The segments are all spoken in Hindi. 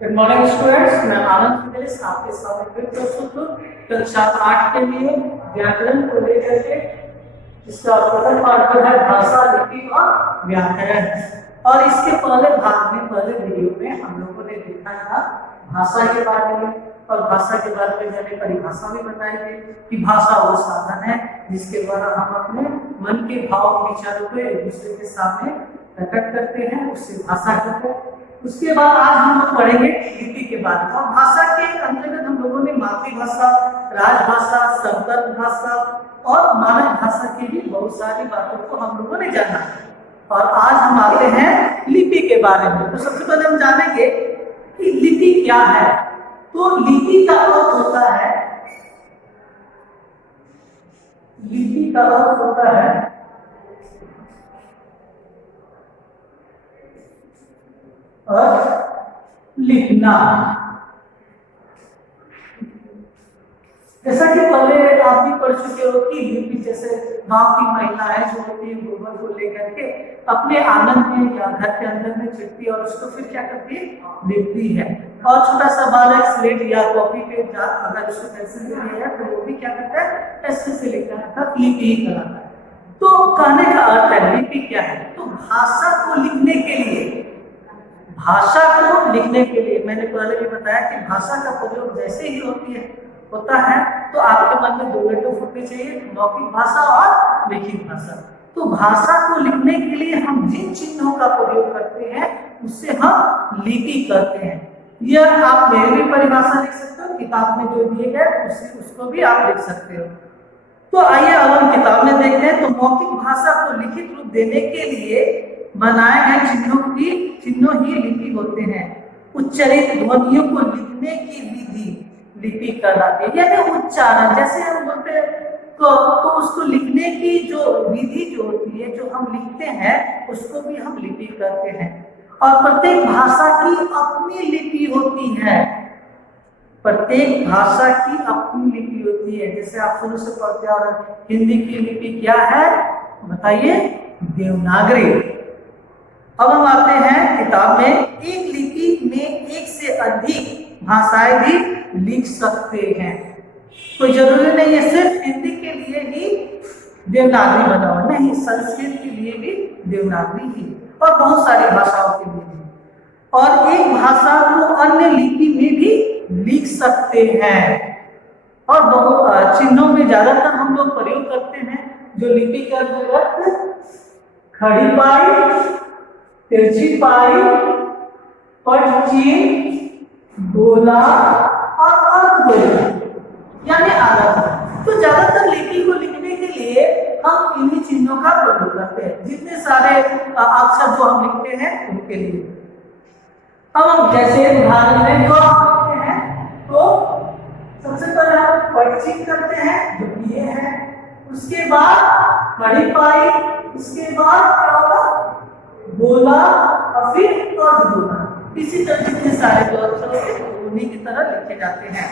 गुड मॉर्निंग स्टूडेंट्स, मैं आनंद इंग्लिश आपके सामने फिर प्रस्तुत हूँ कक्षा 8 के लिए व्याकरण को लेकर के, जिसका प्रथम पाठ है भाषा, लिपि और व्याकरण। और इसके पहले भाग में, पहले वीडियो में हम लोगों ने देखा था भाषा के बारे में, और भाषा के बारे में मैंने परिभाषा भी बताई थी कि भाषा वो साधन है जिसके द्वारा हम अपने मन के भाव विचारों को एक दूसरे के सामने प्रकट करते हैं, उससे भाषा कहते हैं। उसके बाद आज हम लोग पढ़ेंगे लिपि के बारे में। और भाषा के अंतर्गत हम लोगों ने मातृभाषा, राजभाषा, संपर्क भाषा और मानक भाषा की भी बहुत सारी बातों को हम लोगों ने जाना। और आज हम आते हैं लिपि के बारे में। तो सबसे पहले हम जानेंगे कि लिपि क्या है। तो लिपि का अर्थ होता है, लिपि का अर्थ होता है लिखना। जैसा कि पहले आप भी पढ़ चुके हो कि लिपि जैसे गांव की महिलाएं जो होती है गोबर को लेकर के अपने आंगन में या घर के अंदर में छिड़कती है और उसको फिर क्या करती है, लिखती है। और छोटा सा बालक स्लेट या कॉपी पे अगर उसको पेंसिल से लिया है तो वो भी क्या करता है, पेंसिल से लिखता है, अर्थात लिपि ही कराता है। तो कहने का अर्थ है लिपि क्या है। तो भाषा को लिखने के लिए, भाषा को लिखने के लिए मैंने पहले भी बताया कि भाषा का प्रयोग जैसे ही होता है तो आपके मन में दो लड्डू फूटने चाहिए, मौखिक भाषा और लिखित भाषा। तो भाषा को लिखने के लिए हम जिन चिन्हों का प्रयोग करते हैं उससे हम लिपि करते हैं। यह आप मेरी भी परिभाषा लिख सकते हो, किताब में जो दिए गए उसको भी आप लिख सकते हो। तो आइए अब हम किताब में देखते हैं। तो मौखिक भाषा को लिखित रूप देने के लिए बनाए गए चिन्हों ही लिपि होते हैं। उच्चारित ध्वनियों को लिखने की विधि लिपि कहलाती है, यानी उच्चारण जैसे हम बोलते हैं तो उसको लिखने की जो विधि जो होती है, जो हम लिखते हैं उसको भी हम लिपि कहते हैं। और प्रत्येक भाषा की अपनी लिपि होती है, प्रत्येक भाषा की अपनी लिपि होती है। जैसे आप शुरू से पढ़ते हैं, और हिंदी की लिपि क्या है बताइए, देवनागरी। अब हम आते हैं किताब में। एक लिपि में एक से अधिक भाषाएं भी लिख सकते हैं। कोई जरूरी नहीं है सिर्फ हिंदी के लिए ही देवनागरी बना हुआ, नहीं, संस्कृत के लिए भी देवनागरी ही, और बहुत सारी भाषाओं के लिए भी। और एक भाषा को अन्य लिपि में भी लिख सकते हैं। और बहुत चिन्हों में ज्यादातर हम लोग प्रयोग करते हैं जो लिपि के अंतर्गत खड़ी पाई, तिरछी पाई, पटचिन्ह, गोला और अर्धगोला यानी आधा। तो ज्यादातर लिपि को लिखने के लिए हम इन्हीं चिन्हों का प्रयोग करते हैं, जितने सारे अक्षर जो हम लिखते हैं उनके लिए। अब हम जैसे उदाहरण में जो लिखते हैं तो सबसे पहले हम पटचिन्ह करते हैं जो ये है, उसके बाद खड़ी पाई, उसके बाद क्या होगा, गोला और फिर अर्धगोला। इसी तरह जितने सारे जो अक्षर उन्हीं की तरह लिखे जाते हैं।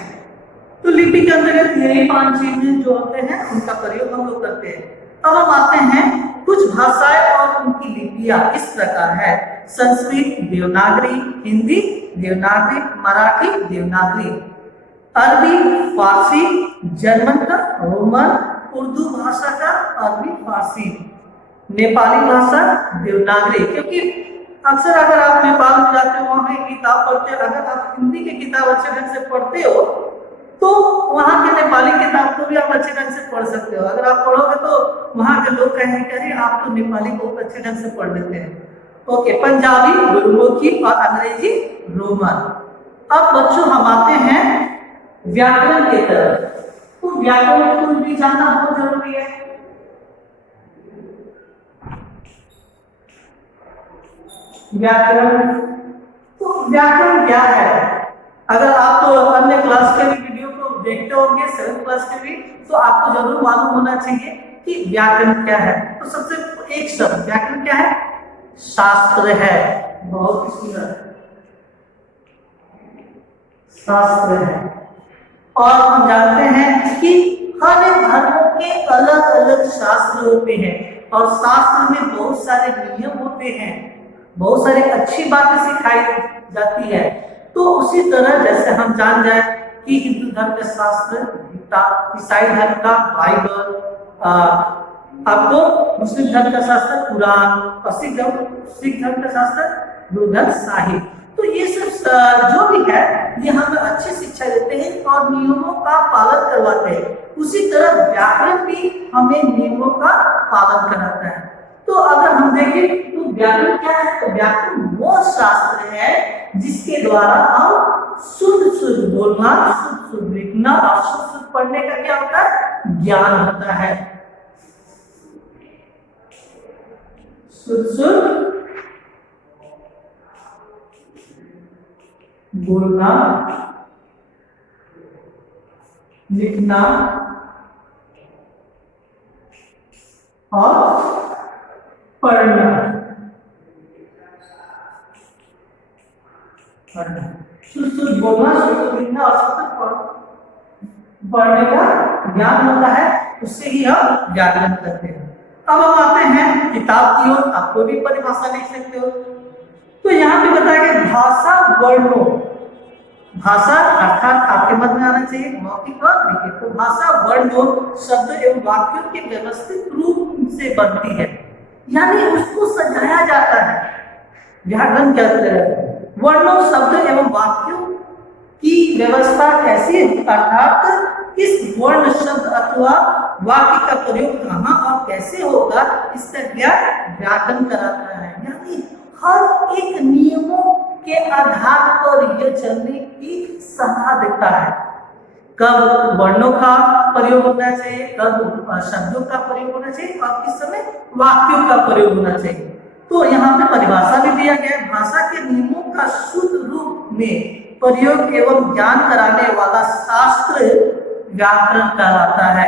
तो लिपि के अंतर्गत यही 5 चीजें जो होते हैं उनका प्रयोग हम लोग करते हैं। अब हम आते हैं कुछ भाषाएं और उनकी लिपियां इस प्रकार है। संस्कृत देवनागरी, हिंदी देवनागरी, मराठी देवनागरी, अरबी फारसी, जर्मन का रोमन, उर्दू भाषा का अरबी फारसी, नेपाली भाषा देवनागरी। क्योंकि अक्सर अगर आप नेपाल में जाते हो, वहां की किताब पढ़ते हो, अगर आप हिंदी की किताब अच्छे ढंग से पढ़ते हो तो वहां के नेपाली किताब को भी आप अच्छे ढंग से पढ़ सकते हो। अगर आप पढ़ोगे तो वहां के लोग कहेंगे कि अरे आप तो नेपाली बहुत अच्छे ढंग से पढ़ लेते हैं। ओके, पंजाबी गुरमुखी और अंग्रेजी रोमन। अब बच्चों हम आते हैं व्याकरण की तरफ। तो व्याकरण को भी जानना बहुत जरूरी है। व्याकरण, तो व्याकरण क्या है? अगर आप तो अन्य क्लास के भी वीडियो को देखते होंगे, 7th क्लास के भी, तो आपको जरूर मालूम होना चाहिए कि व्याकरण क्या है। तो सबसे एक शब्द व्याकरण क्या है, शास्त्र है। बहुत सुंदर, शास्त्र है। और हम जानते हैं कि हर एक धर्मों के अलग अलग शास्त्र होते हैं, और शास्त्र में बहुत सारे नियम होते हैं, बहुत सारी अच्छी बातें सिखाई जाती है। तो उसी तरह जैसे हम जान जाए कि हिंदू धर्म का शास्त्र गीता, ईसाई धर्म का बाइबल, आपको मुस्लिम धर्म का शास्त्र कुरान और सिख धर्म का शास्त्र गुरु ग्रंथ साहिब। तो ये सब जो भी है ये हमें अच्छी शिक्षा देते हैं और नियमों का पालन करवाते हैं। उसी तरह व्याकरण भी हमें नियमों का पालन कराता है। तो अगर हम देखें तो व्याकरण क्या है, तो व्याकरण वो शास्त्र है जिसके द्वारा हम शुद्ध शुद्ध बोलना, शुद्ध शुद्ध लिखना और शुद्ध शुद्ध पढ़ने का क्या होता है, ज्ञान होता है। शुद्ध शुद्ध बोलना, लिखना और पढ़ना। शुद्ध शुद्ध बोलना, शुद्ध लिखना और शुद्ध पढ़ने का ज्ञान होता है, उससे ही हम व्याकरण करते हैं। अब हम आते हैं किताब की ओर। आप कोई भी परिभाषा लिख सकते हो। तो यहाँ पे बताया गया भाषा वर्णों, भाषा अर्थात आपके मत में आना चाहिए मौखिक और लिखित। तो भाषा वर्णों शब्द एवं वाक्यों के व्यवस्थित रूप से बनती है, यानी उसको सजाया जाता है। व्याकरण कहते हैं वर्णों शब्द एवं वाक्यों की व्यवस्था कैसी है, अर्थात किस वर्ण शब्द अथवा वाक्य का प्रयोग कहाँ और कैसे होगा, इसका ज्ञान व्याकरण कराता है। यानी हर एक नियमों के आधार पर यह चलने की सलाह देता है। कब वर्णों का प्रयोग होना चाहिए, कब शब्दों का प्रयोग होना चाहिए और किस समय वाक्यों का प्रयोग होना चाहिए। तो यहाँ पे परिभाषा भी दिया गया है, भाषा के नियमों का शुद्ध रूप में प्रयोग एवं ज्ञान कराने वाला शास्त्र व्याकरण कहलाता है।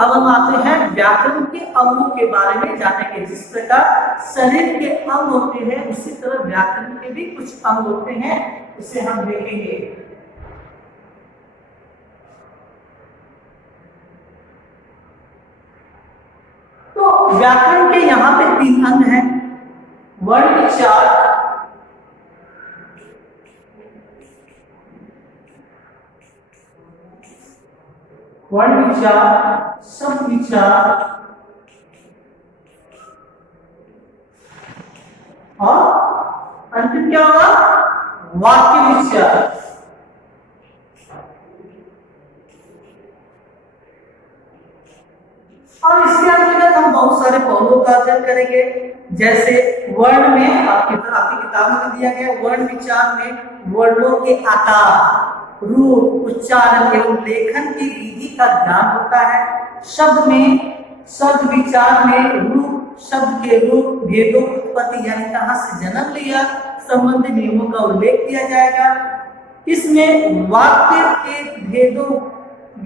अब हम आते हैं व्याकरण के अंगों के बारे में जानेंगे। जिस प्रकार शरीर के अंग होते हैं उसी तरह व्याकरण के भी कुछ अंग होते हैं, इसे हम देखेंगे। तो व्याकरण के यहाँ पे 3 अंग हैं, वर्ण विचार, वर्ण विचार, शब्द विचार और अंतिम क्या होगा, वाक्य विचार। और इसके अंतर्गत हम बहुत सारे पहलुओं का अध्ययन करेंगे। जैसे वर्ण में आपकी किताब में दिया गया, वर्ण विचार में वर्णों के आकार, रूप, उच्चारण एवं लेखन की विधि का ज्ञान होता है। शब्द में, शब्द विचार में रूप, शब्द के रूप, भेदों की उत्पत्ति यानी कहाँ से जन्म लिया, संबंधी नियमों का उल्लेख किया जाएगा। इसमें वाक्य के भेदों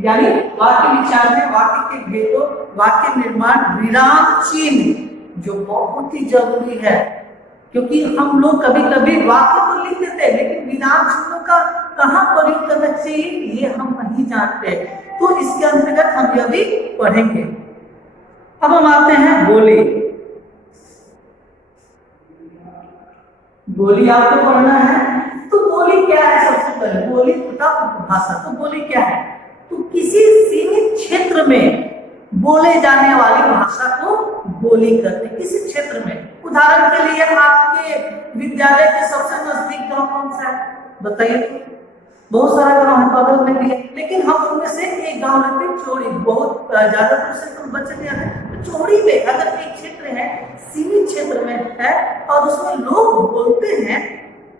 यानी वाक्य विचार में वाक्य के भेदों, वाक्य निर्माण, विराम चिन्ह जो बहुत ही जरूरी है, क्योंकि हम लोग कभी कभी वाक्य तो लिख देते हैं लेकिन विराम चिन्हों का कहाँ प्रयोग करना चाहिए ये हम नहीं जानते। तो इसके अंतर्गत हम यह भी पढ़ेंगे। अब हम आते हैं बोली। बोली आपको पढ़ना है। तो बोली क्या है, सबसे पहले बोली तथा उपभाषा। तो बोली क्या है, तो किसी सीमित क्षेत्र में बोले जाने वाली भाषा को बोली कहते हैं। किसी क्षेत्र में, उदाहरण के लिए आपके विद्यालय के सबसे नजदीक गांव कौन सा है बताइए। बहुत सारा गांव है बगल में भी है, लेकिन हम उनमें से एक गांव लेते हैं चौड़ी। बहुत ज्यादा तो बच्चे नहीं आते। चौड़ी में अगर एक क्षेत्र है, सीमित क्षेत्र में है और उसमें लोग बोलते हैं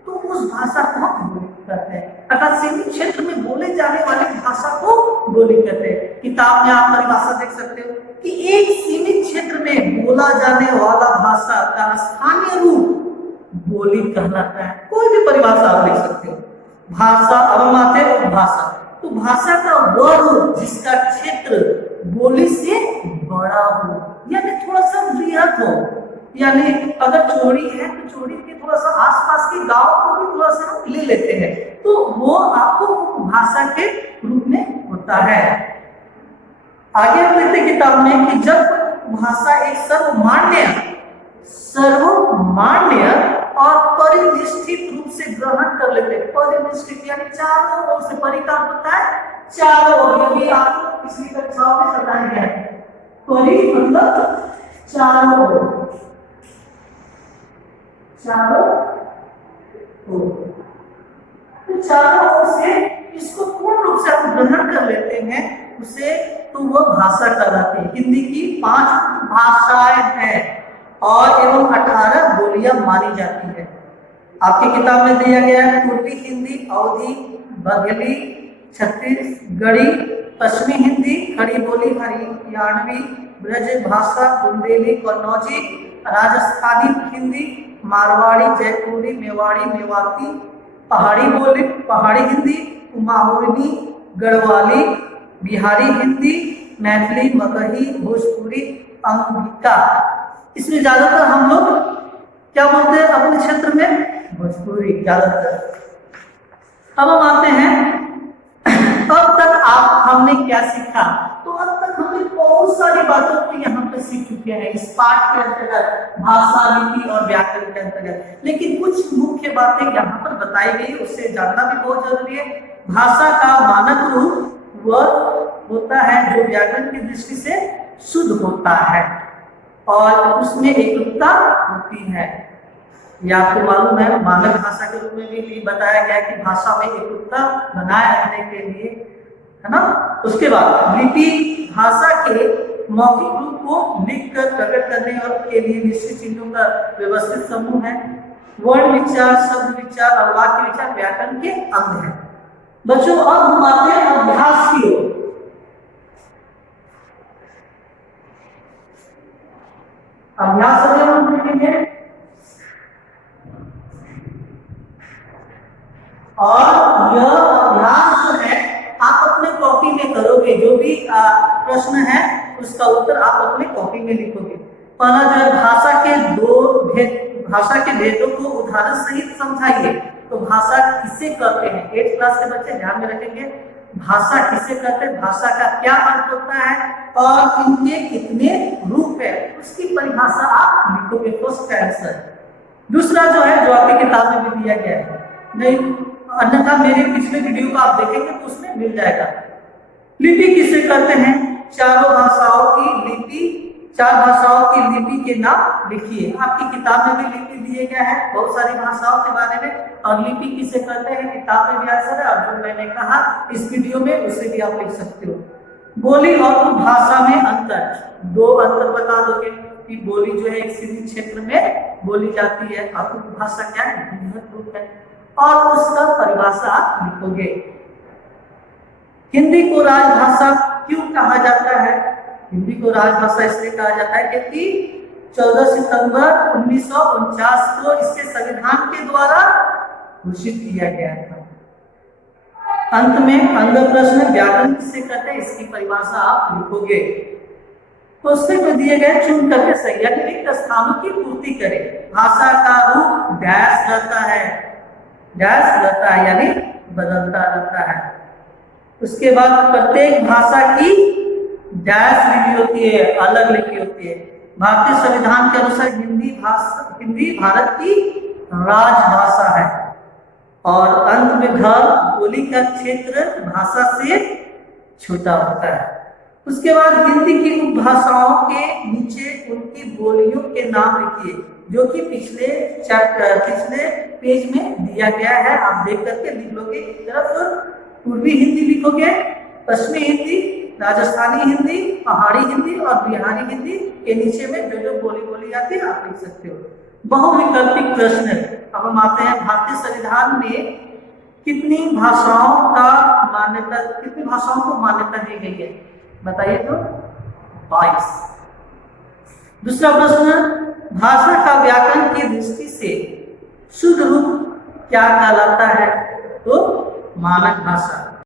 तो उस भाषा को हम बोली कहते हैं। अर्थात सीमित क्षेत्र में बोले जाने वाली भाषा को बोली कहते हैं। किताब में आप परिभाषा देख सकते हो कि एक सीमित क्षेत्र में बोला जाने वाला भाषा का स्थानीय रूप बोली कहलाता है। कोई भी परिभाषा आप लिख सकते हो। भाषा, अब हम आते हैं भाषा। तो भाषा का वह रूप जिसका क्षेत्र बोली से बड़ा हो, यानी थोड़ा सा वृहत हो। यानी अगर चौड़ी है तो चौड़ी के थोड़ा सा आसपास के गांव को भी थोड़ा सा हम ले लेते हैं, तो वो आपको भाषा के रूप में होता है। आगे हम देखते हैं किताब में कि जब भाषा एक सर्वमान्य और परिनिष्ठित रूप से ग्रहण कर लेते हैं। परिनिष्ठित यानी चारों ओर से, परि का होता है चारों ओर, ये भी आपको पिछली कक्षाओं में बताया गया है। परि मतलब चारों ओर, चारों ओर, तो चारों ओर से इसको पूर्ण रूप से हम ग्रहण कर लेते हैं उसे, तो वो भाषा कहलाती है। हिंदी की 5 भाषाएं हैं और एवं 18 बोलियां मानी जाती है। आपकी किताब में दिया गया है पूर्वी हिंदी, अवधी, बघेली, छत्तीसगढ़ी, पश्चिमी हिंदी, खड़ी बोली, हरियाणवी, ब्रज भाषा, बुंदेली, कन्नौजी, राजस्थानी हिंदी, मारवाड़ी, जयपुरी, मेवाड़ी, मेवाती, पहाड़ी बोली, पहाड़ी हिंदी, कुमाऊनी, गढ़वाली, बिहारी हिंदी, मैथिली, मगही, भोजपुरी, अंगिका। इसमें ज्यादातर हम लोग क्या बोलते हैं अपने क्षेत्र में? भोजपुरी ज्यादातर। अब हम आते हैं, अब तक हमने क्या सीखा? तो अब तक हमने बहुत सारी बातों को यहाँ पे सीख चुके हैं इस पाठ के अंतर्गत, भाषा, लिपि और व्याकरण के अंतर्गत। लेकिन कुछ मुख्य बातें यहाँ पर बताई गई, उससे जानना भी बहुत जरूरी है। भाषा का मानक रूप वह होता है जो व्याकरण की दृष्टि से शुद्ध होता है और उसमें एकरूपता होती है। यह आपको मालूम है, मानक भाषा के रूप में भी बताया गया कि भाषा में एकरूपता बनाए रखने के लिए, है ना। उसके बाद लिपि भाषा के मौखिक रूप को लिखकर प्रकट करने और के लिए निश्चित चिन्हों का व्यवस्थित समूह है। वर्ण विचार, शब्द विचार और वाक्य विचार व्याकरण के अंग है। बच्चों, अब हम आते हैं अभ्यास की ओर। अभ्यास हम देखेंगे और यह अभ्यास जो है आप अपने कॉपी में करोगे। जो भी प्रश्न है उसका उत्तर आप अपने कॉपी में लिखोगे। पहला जो है भाषा के भेदों को उदाहरण सहित समझाइए। तो भाषा किसे कहते हैं? 8th क्लास के बच्चे ध्यान में रखेंगे, भाषा किसे कहते हैं, भाषा का क्या अर्थ होता है और इनके कितने रूप है, उसकी परिभाषा आप लिखोगे। First answer. दूसरा जो है, जो आपकी किताब में भी दिया गया है, नहीं अन्यथा मेरे पिछले वीडियो को आप देखेंगे तो उसमें मिल जाएगा। लिपि किसे कहते हैं? 4 भाषाओं की लिपि के नाम लिखिए। आपकी किताब में भी लिपि दिए गए हैं बहुत सारी भाषाओं के बारे में, और लिपि किसे कहते हैं किताब में भी आंसर है, और जो मैंने कहा इस वीडियो में उसे भी आप लिख सकते हो। बोली और भाषा में अंतर, 2 अंतर बता दोगे कि बोली जो है एक सीमित क्षेत्र में बोली जाती है, और भाषा क्या है? बृहत रूप है, और उसका परिभाषा आप लिखोगे। हिंदी को राजभाषा क्यों कहा जाता है? हिंदी को राजभाषा इसलिए कहा जाता है क्योंकि 14 सितंबर 1949 को इसे संविधान के द्वारा घोषित किया गया था। अंत में अंग प्रश्न, व्याकरण किसे कहते हैं, इसकी परिभाषा आप लिखोगे। पुस्तक में दिए गए चुन करके सही यानी रिक्त स्थानों की पूर्ति करें। भाषा का रूप डैश रहता है, डैश रहता है यानी बदलता रहता है। उसके बाद प्रत्येक भाषा की डैश लिपि होती है, अलग लिपि होती है। भारतीय संविधान के अनुसार हिंदी भारत की राजभाषा है, और अंत में घर बोली का क्षेत्र भाषा से छोटा होता है। उसके बाद हिंदी की उपभाषाओं के नीचे उनकी बोलियों के नाम लिखिए, जो कि पिछले पेज में दिया गया है। आप देख करके लिख लोगे। एक तरफ पूर्वी हिंदी लिखोगे, पश्चिमी हिंदी, राजस्थानी हिंदी, पहाड़ी हिंदी और बिहारी हिंदी के नीचे में जो जो बोली आती है आप लिख सकते हो। बहुविकल्पिक प्रश्न। अब हम आते हैं, भारतीय संविधान में कितनी भाषाओं को मान्यता दी गई है? बताइए तो 22। दूसरा प्रश्न, भाषा का व्याकरण की दृष्टि से शुद्ध रूप क्या कहलाता है? तो मानक भाषा।